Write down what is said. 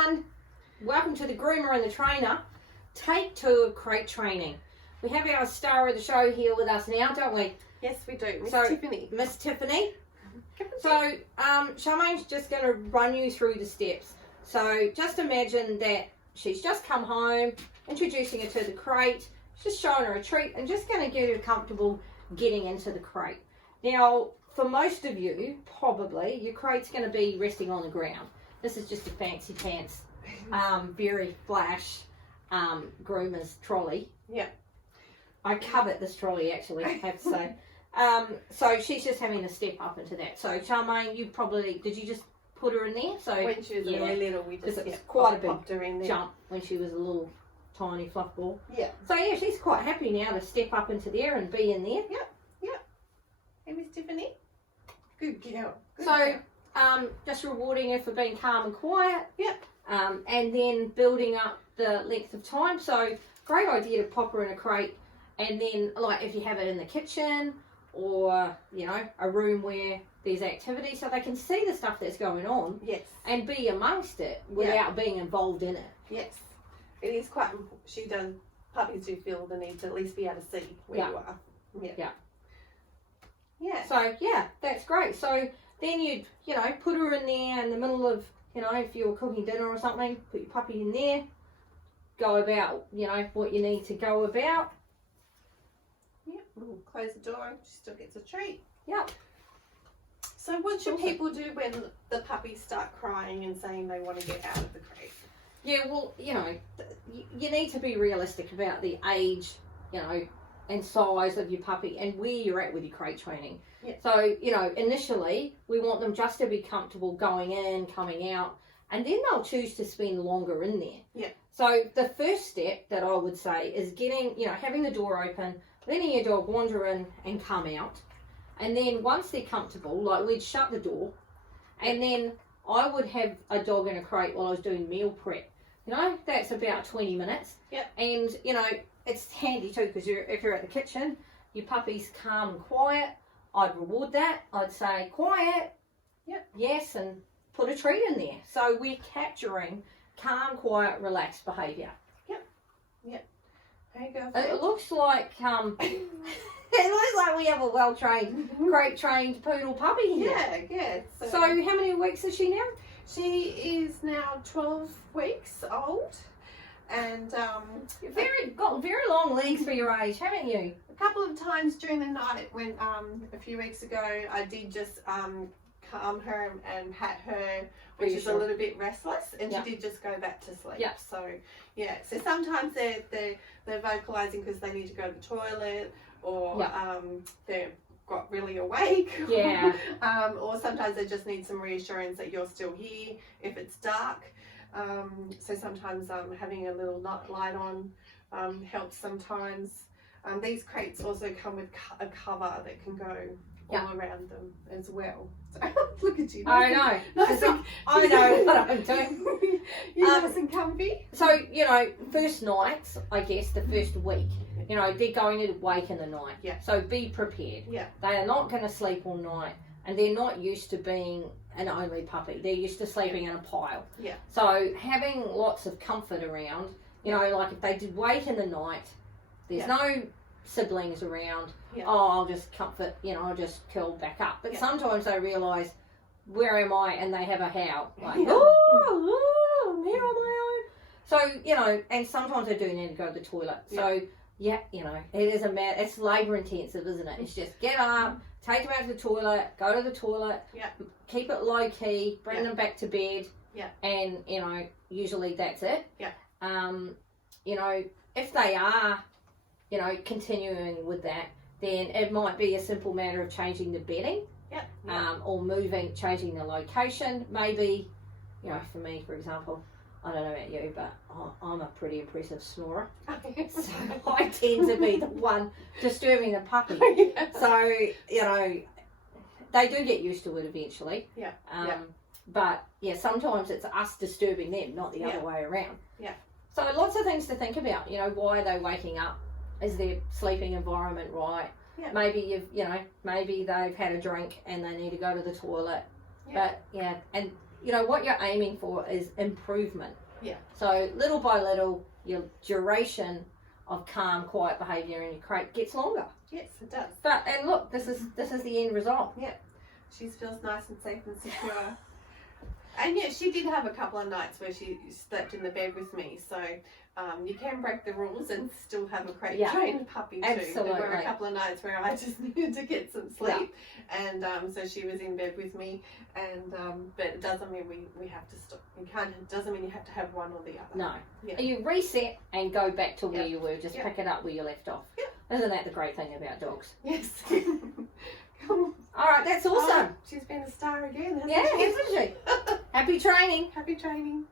everyone, welcome to the Groomer and the Trainer, take 2 of crate training. We have our star of the show here with us now, don't we? Yes, we do, Miss Tiffany. Miss Tiffany. So, Charmaine's just going to run you through the steps. So, just imagine that she's just come home, introducing her to the crate, just showing her a treat, and just going to get her comfortable getting into the crate. Now, for most of you, probably, your crate's going to be resting on the ground. This is just a fancy pants, very flash groomer's trolley. Yeah. I covet this trolley, actually, I have to say. So she's just having to step up into that. So Charmaine, you probably, did you just put her in there? So when she was really little, we just it was quite a big her in there. jump when she was a little tiny fluff ball. Yeah. So yeah, she's quite happy now to step up into there and be in there. Yep. Yep. Hey, Miss Tiffany. Good girl. Good So girl. Just rewarding her for being calm and quiet. Yep. And then building up the length of time. So great idea to pop her in a crate, and then like if you have it in the kitchen or you know a room where there's activity, so they can see the stuff that's going on. Yes. And be amongst it without being involved in it. Yes. It is quite. Puppies do feel the need to at least be able to see where you are. Yeah. Yeah. Yeah. So yeah, that's great. So then you'd put her in there in the middle of if you were cooking dinner or something, put your puppy in there. Go about what you need to go about. Yep. We'll close the door. She still gets a treat. Yep. So what should people do when the puppies start crying and saying they want to get out of the crate? Yeah, well, you need to be realistic about the age, and size of your puppy and where you're at with your crate training. Yeah. So, initially we want them just to be comfortable going in, coming out, and then they'll choose to spend longer in there. Yeah. So the first step that I would say is having the door open, letting your dog wander in and come out. And then once they're comfortable, like we'd shut the door, and then I would have a dog in a crate while I was doing meal prep. That's about 20 minutes. Yep. And, it's handy too, because if you're at the kitchen, your puppy's calm and quiet. I'd reward that. I'd say, quiet. Yep. Yes, and put a treat in there. So we're capturing calm, quiet, relaxed behaviour. Yep. Yep. There you go. It looks like it looks like we have a well-trained, great-trained poodle puppy here. Yeah. So how many weeks is she now? She is now 12 weeks old, and got very long legs for your age, haven't you? a couple of times during the night when a few weeks ago I did just calm her and pat her, which is a little bit restless, and she did just go back to sleep. Yeah. So sometimes they're vocalizing because they need to go to the toilet, or they've got really awake. Yeah. Or sometimes they just need some reassurance that you're still here if it's dark. So sometimes having a little light on helps sometimes. These crates also come with a cover that can go all around them as well. So, look at you. I know. I know what I'm doing. You're nice and comfy. So, first nights, I guess, the first week, they're going to wake in the night. Yeah. So be prepared. Yeah. They are not going to sleep all night, and they're not used to being an only puppy. They're used to sleeping in a pile. Yeah. So having lots of comfort around, like if they did wake in the night, there's no siblings around. Yeah. Oh, I'll just comfort, I'll just curl back up. But sometimes they realise, where am I? And they have a howl. Like, oh, I'm here on my own. So, and sometimes they do need to go to the toilet. So, it is it's labour intensive, isn't it? It's just get up, take them out to the toilet, go to the toilet, keep it low key, bring them back to bed. Yeah. And, usually that's it. Yeah. If they are, continuing with that, then it might be a simple matter of changing the bedding. Or changing the location. Maybe, for me, for example, I don't know about you, but I'm a pretty impressive snorer. So I tend to be the one disturbing the puppy. So, they do get used to it eventually. But, sometimes it's us disturbing them, not the other way around. So lots of things to think about. Why are they waking up? Is their sleeping environment right? Maybe maybe they've had a drink and they need to go to the toilet. But and you know, what you're aiming for is improvement. Yeah. So little by little, your duration of calm, quiet behaviour in your crate gets longer. Yes, it does. But and look, this is the end result. Yeah. She feels nice and safe and secure. And yeah, she did have a couple of nights where she slept in the bed with me. So you can break the rules and still have a crate trained puppy too. Absolutely. There were a couple of nights where I just needed to get some sleep, and so she was in bed with me. And but it doesn't mean we have to stop. It doesn't mean you have to have one or the other. No. Yeah. You reset and go back to where you were. Just pick it up where you left off. Yeah. Isn't that the great thing about dogs? Yes. All right, that's awesome. She's been a star again, hasn't Yeah, she? isn't she? Happy training. Happy training.